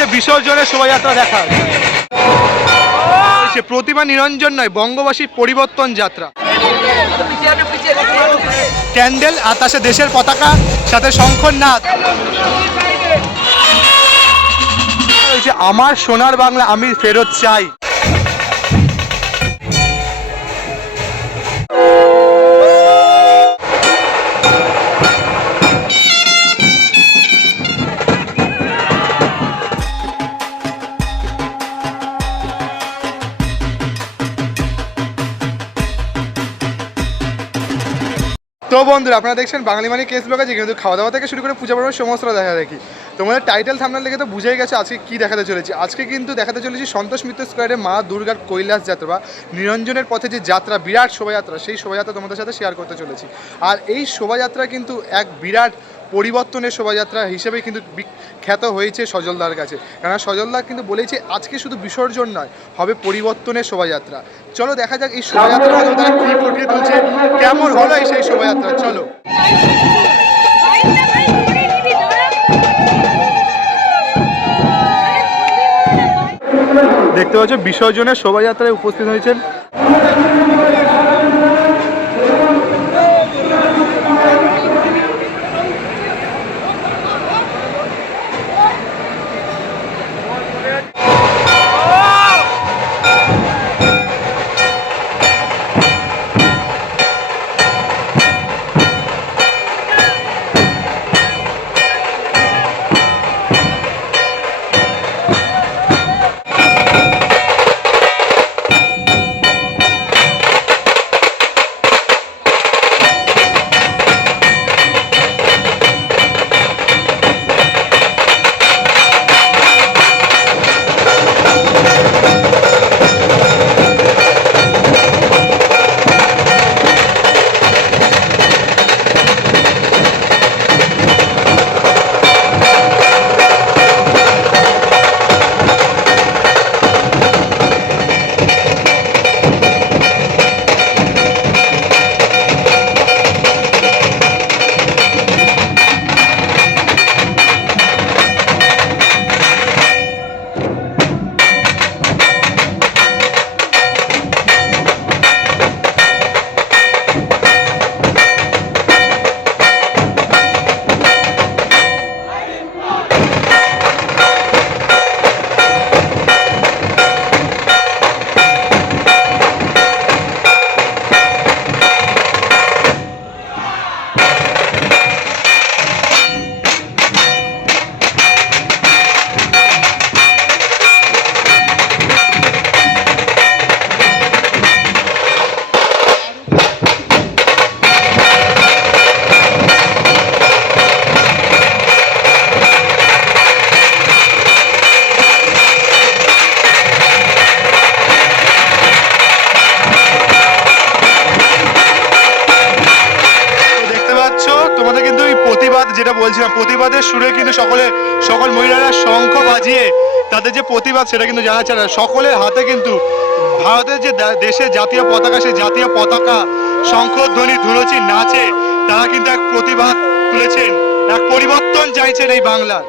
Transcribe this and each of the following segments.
চলছে বিসর্জনের শোভাযাত্রা দেখা হচ্ছে। প্রতিমা নিরঞ্জন নয়, বঙ্গবাসীর পরিবর্তন যাত্রা। ক্যান্ডেল আর তার সাথে দেশের পতাকা, সাথে শঙ্খর নাদ। আমার সোনার বাংলা আমি ফেরত চাই। তো বন্ধুরা, আপনারা দেখছেন বাঙালি মানে কেস ব্লগ আছে, কিন্তু খাওয়া দাওয়া থেকে শুরু করে পূজা পর্বের সমস্ত দেখা দেখি। তোমাদের টাইটেল থাম্বনেল দেখে তো বুঝেই গেছে আজকে কি দেখাতে চলেছি। আজকে কিন্তু দেখাতে চলেছি সন্তোষ মিত্র স্কোয়ারে মা দুর্গার কৈলাস যাত্রা বা নিরঞ্জনের পথে যে যাত্রা, বিরাট শোভাযাত্রা, সেই শোভাযাত্রা তোমাদের সাথে শেয়ার করতে চলেছি। আর এই শোভাযাত্রা কিন্তু এক বিরাট পরিবর্তনের শোভাযাত্রা হিসেবে কিন্তু বিখ্যাত হয়েছে সজলদার কাছে। কেননা সজলদা কিন্তু বলেছে আজকে শুধু বিসর্জন নয়, হবে পরিবর্তনের শোভাযাত্রা। চলো দেখা যাক এই শোভাযাত্রার মধ্যে তারা কী ফুটিয়ে তুলছে, কেমন হলো এই সেই শোভাযাত্রা। চলো। দেখতে পাচ্ছ বিসর্জনের শোভাযাত্রায় উপস্থিত হয়েছেন যেটা বলছিলাম, প্রতিবাদের সুরে কিন্তু সকল মহিলারা শঙ্খ বাজিয়ে তাদের যে প্রতিবাদ সেটা কিন্তু জানাচ্ছে না। সকলের হাতে কিন্তু ভারতের যে দেশের জাতীয় পতাকা, সেই জাতীয় পতাকা শঙ্খধ্বনি ধুলোচি নাচে তারা কিন্তু এক প্রতিবাদ তুলেছেন, এক পরিবর্তন চাইছেন এই বাংলার।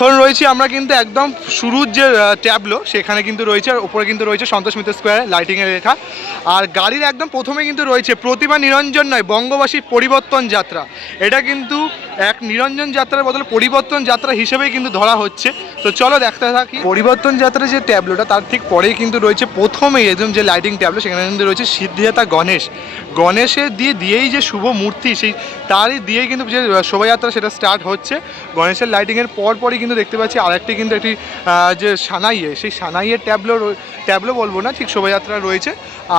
এখন রয়েছি আমরা কিন্তু একদম শুরুর যে ট্যাবলো সেখানে কিন্তু রয়েছে, আর উপরে কিন্তু রয়েছে সন্তোষ মিত্র স্কোয়ার লাইটিংয়ে লেখা। আর গাড়ির একদম প্রথমে কিন্তু রয়েছে প্রতিমা নিরঞ্জন নয়, বঙ্গবাসীর পরিবর্তন যাত্রা। এটা কিন্তু এক নিরঞ্জন যাত্রার বদলে পরিবর্তন যাত্রা হিসেবেই কিন্তু ধরা হচ্ছে। তো চলো দেখতে থাকি। পরিবর্তন যাত্রার যে ট্যাবলোটা তার ঠিক পরেই কিন্তু রয়েছে প্রথমেই একদম যে লাইটিং ট্যাবলো, সেখানে কিন্তু রয়েছে সিদ্ধিদাতা গণেশের দিয়েই যে শুভ মূর্তি, সেই তারই দিয়েই কিন্তু যে শোভাযাত্রা সেটা স্টার্ট হচ্ছে। গণেশের লাইটিংয়ের পরপরই কিন্তু দেখতে পাচ্ছি আরেকটি কিন্তু একটি যে সানাইয়ে, সেই সানাইয়ের ট্যাবলো বলবো না, ঠিক শোভাযাত্রা রয়েছে।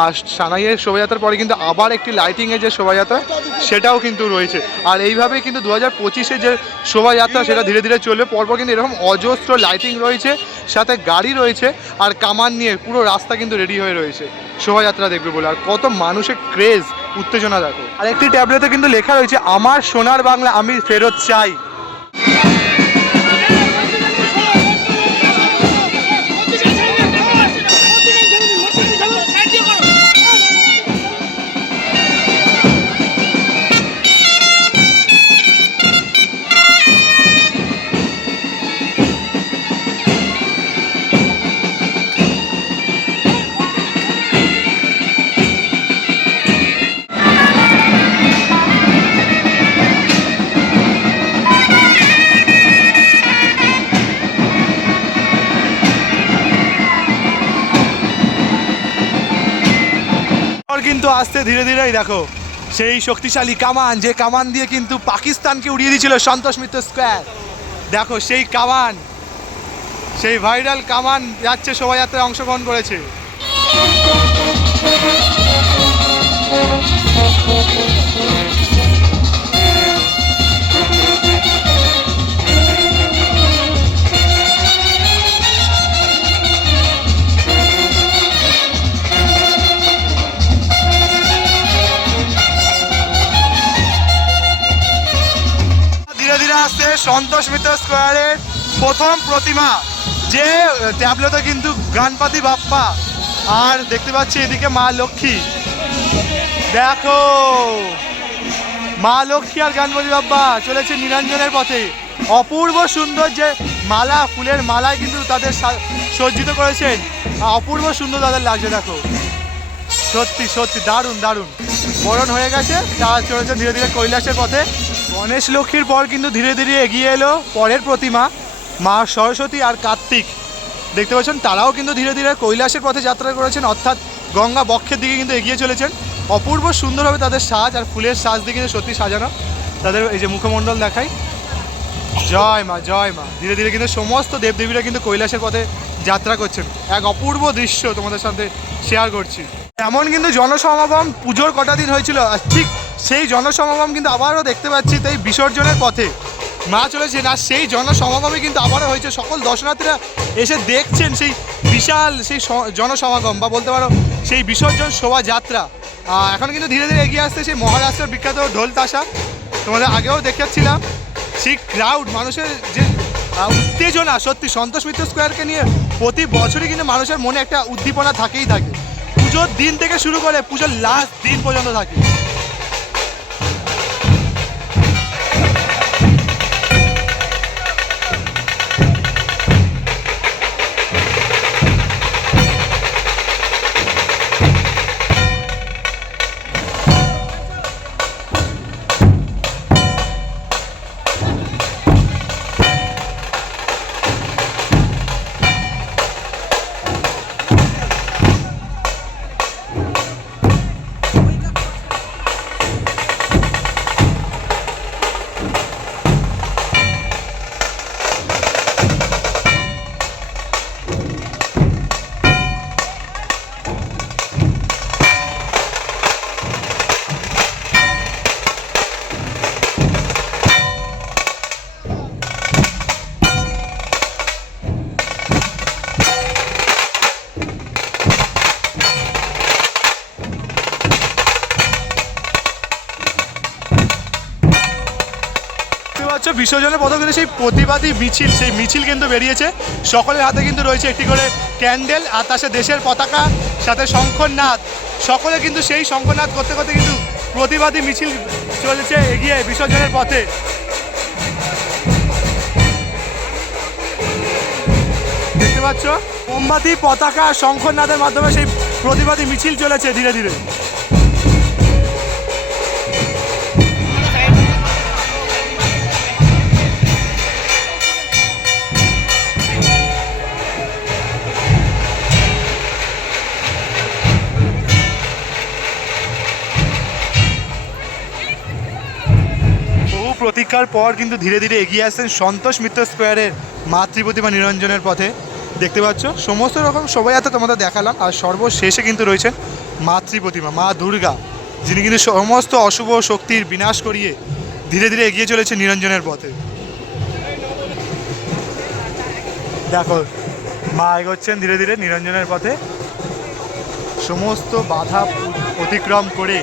আর সানাইয়ের শোভাযাত্রার পরে কিন্তু আবার একটি লাইটিংয়ের যে শোভাযাত্রা সেটাও কিন্তু রয়েছে। আর এইভাবেই কিন্তু 2025-এ যে শোভাযাত্রা সেটা ধীরে ধীরে চলবে। পরপর কিন্তু এরকম অজস্র লাইটিং রয়েছে, সাথে গাড়ি রয়েছে, আর কামান নিয়ে পুরো রাস্তা কিন্তু রেডি হয়ে রয়েছে শোভাযাত্রা দেখবে বলে। আর কত মানুষের ক্রেজ, উত্তেজনা দেখো। আর একটি ট্যাবলেটে কিন্তু লেখা রয়েছে আমার সোনার বাংলা আমি ফেরত চাই। কিন্তু আসতে ধীরে ধীরেই দেখো সেই শক্তিশালী কামান, যে কামান দিয়ে কিন্তু পাকিস্তানকে উড়িয়ে দিয়েছিল সন্তোষ মিত্র স্কোয়ার। দেখো সেই কামান, সেই ভাইরাল কামান যাচ্ছে শোভাযাত্রায় অংশগ্রহণ করেছে। সন্তোষ মিত্র স্কোয়ারের প্রথম প্রতিমা, যে ট্যাবলেটে কিন্তু গণপতি বাপ্পা, আর দেখতে পাচ্ছি এদিকে মা লক্ষ্মী। দেখো মা লক্ষ্মী আর গণপতি বাপ্পা চলেছে নিরঞ্জনের পথে। অপূর্ব সুন্দর যে মালা, ফুলের মালায় কিন্তু তাদের সজ্জিত করেছেন, অপূর্ব সুন্দর তাদের লাগছে। দেখো সত্যি সত্যি দারুণ দারুণ। বরণ হয়ে গেছে, তারা চলেছে ধীরে ধীরে কৈলাসের পথে। গণেশ লক্ষ্মীর পর কিন্তু ধীরে ধীরে এগিয়ে এলো পরের প্রতিমা মা সরস্বতী আর কার্তিক। দেখতে পাচ্ছেন তারাও কিন্তু ধীরে ধীরে কৈলাসের পথে যাত্রা করেছেন, অর্থাৎ গঙ্গা বক্ষের দিকে কিন্তু এগিয়ে চলেছেন। অপূর্ব সুন্দরভাবে তাদের সাজ, আর ফুলের সাজ দিয়ে কিন্তু সত্যি সাজানো তাদের এই যে মুখমণ্ডল দেখাই। জয় মা জয় মা। ধীরে ধীরে কিন্তু সমস্ত দেবদেবীরা কিন্তু কৈলাসের পথে যাত্রা করছেন। এক অপূর্ব দৃশ্য তোমাদের সাথে শেয়ার করছি। এমন কিন্তু জনসমাগম পুজোর কটা দিন হয়েছিল, আর ঠিক সেই জনসমাগম কিন্তু আবারও দেখতে পাচ্ছি তাই বিসর্জনের পথে মা চলেছেন। আর সেই জনসমাগমে কিন্তু আবারও হয়েছে, সকল দর্শনার্থীরা এসে দেখছেন সেই বিশাল সেই জনসমাগম, বা বলতে পারো সেই বিসর্জন শোভাযাত্রা। এখন কিন্তু ধীরে ধীরে এগিয়ে আসছে সেই মহারাষ্ট্রের বিখ্যাত ঢোল তাশা। তোমাদের আগেও দেখাচ্ছিলাম সেই ক্রাউড, মানুষের যে উত্তেজনা। সত্যি সন্তোষ মিত্র স্কোয়ারকে নিয়ে প্রতি বছরই কিন্তু মানুষের মনে একটা উদ্দীপনা থাকেই থাকে। পুজোর দিন থেকে শুরু করে পুজোর লাস্ট দিন পর্যন্ত থাকে। বিসর্জনের পথে কিন্তু সেই প্রতিবাদী মিছিল, সেই মিছিল কিন্তু বেরিয়েছে। সকলের হাতে কিন্তু রয়েছে একটি করে ক্যান্ডেল, আর তার সাথে দেশের পতাকা, সাথে শঙ্খনাদ। সকলে কিন্তু সেই শঙ্খনাদ করতে করতে কিন্তু প্রতিবাদী মিছিল চলেছে এগিয়ে বিসর্জনের পথে। দেখতে পাচ্ছ মোমবাতি, পতাকা, শঙ্খনাদের মাধ্যমে সেই প্রতিবাদী মিছিল চলেছে ধীরে ধীরে। বহু প্রতীক্ষার পর কিন্তু ধীরে ধীরে এগিয়ে আসছেন সন্তোষ মিত্র স্কোয়ারের মাতৃ প্রতিমা নিরঞ্জনের পথে। দেখতে পাচ্ছ সমস্ত রকম শোভাযাত্রা তোমাদের দেখালাম, আর সর্বশেষে কিন্তু রয়েছেন মাতৃ প্রতিমা মা দুর্গা, যিনি কিন্তু সমস্ত অশুভ শক্তির বিনাশ করিয়ে ধীরে ধীরে এগিয়ে চলেছে নিরঞ্জনের পথে। দেখো মা এগোচ্ছেন ধীরে ধীরে নিরঞ্জনের পথে, সমস্ত বাধা অতিক্রম করে,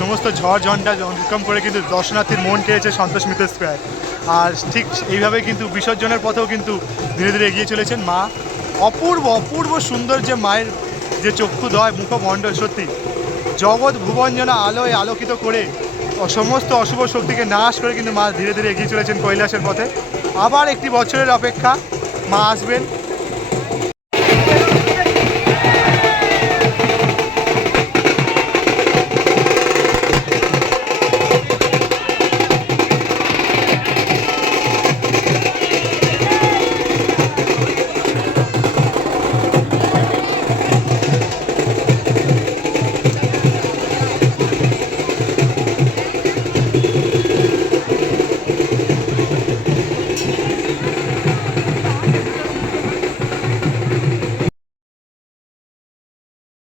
সমস্ত ঝড় ঝঞ্ঝা অতিক্রম করে কিন্তু দর্শনার্থীর মন কেড়েছে সন্তোষ মিত্র স্কোয়ার। আর ঠিক এইভাবে কিন্তু বিসর্জনের পথেও কিন্তু ধীরে ধীরে এগিয়ে চলেছেন মা। অপূর্ব অপূর্ব সুন্দর যে মায়ের যে চক্ষুদ্বয় মুখমণ্ডল, সত্যি জগৎ ভুবনজনা আলোয় আলোকিত করে সমস্ত অশুভ শক্তিকে নাশ করে কিন্তু মা ধীরে ধীরে এগিয়ে চলেছেন কৈলাসের পথে। আবার একটি বছরের অপেক্ষা, মা আসবেন